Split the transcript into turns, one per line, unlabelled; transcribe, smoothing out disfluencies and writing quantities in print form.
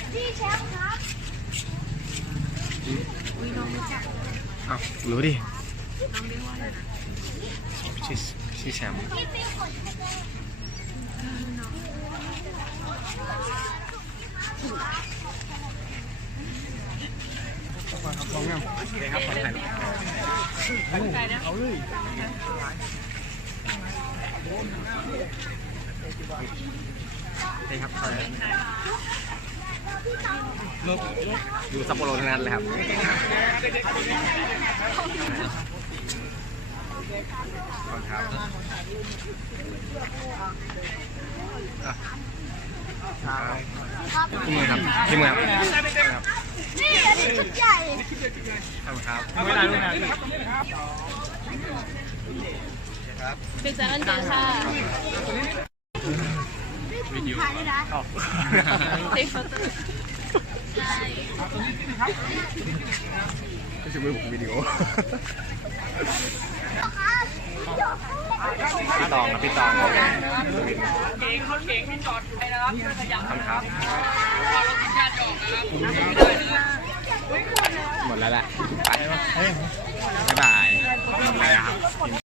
พี่แชมป์ครับ
อ้าวรู้ดิ
น้องเรียกว่าอะไรนะ
ชื่อแชมป์
พี่เป็นคน
ลองงามเลยครับขอถ่ายรูปเอาเลยนี่ครับอยู่ซัปโปโรทั้งนั้นเลยครับขอบครับที่มือครับที่มือครับ
นี่อันนี้ชุดใหญ่
ขอบครับไม่ได้ด้วยนะครับ
เป็นแซนเกิดค่ะ
วิดีโอ
ถ่ายเลยนะ
เทคโฟโต้ใช่
ไม่ใช่มือผมวิดีโอพี่ตองครับพี่ตองเก่งคนเก่งที่จอดไปนะครับขอบครับหมดแล้วแหละไปบ๊ายบายหมดแล้วครับ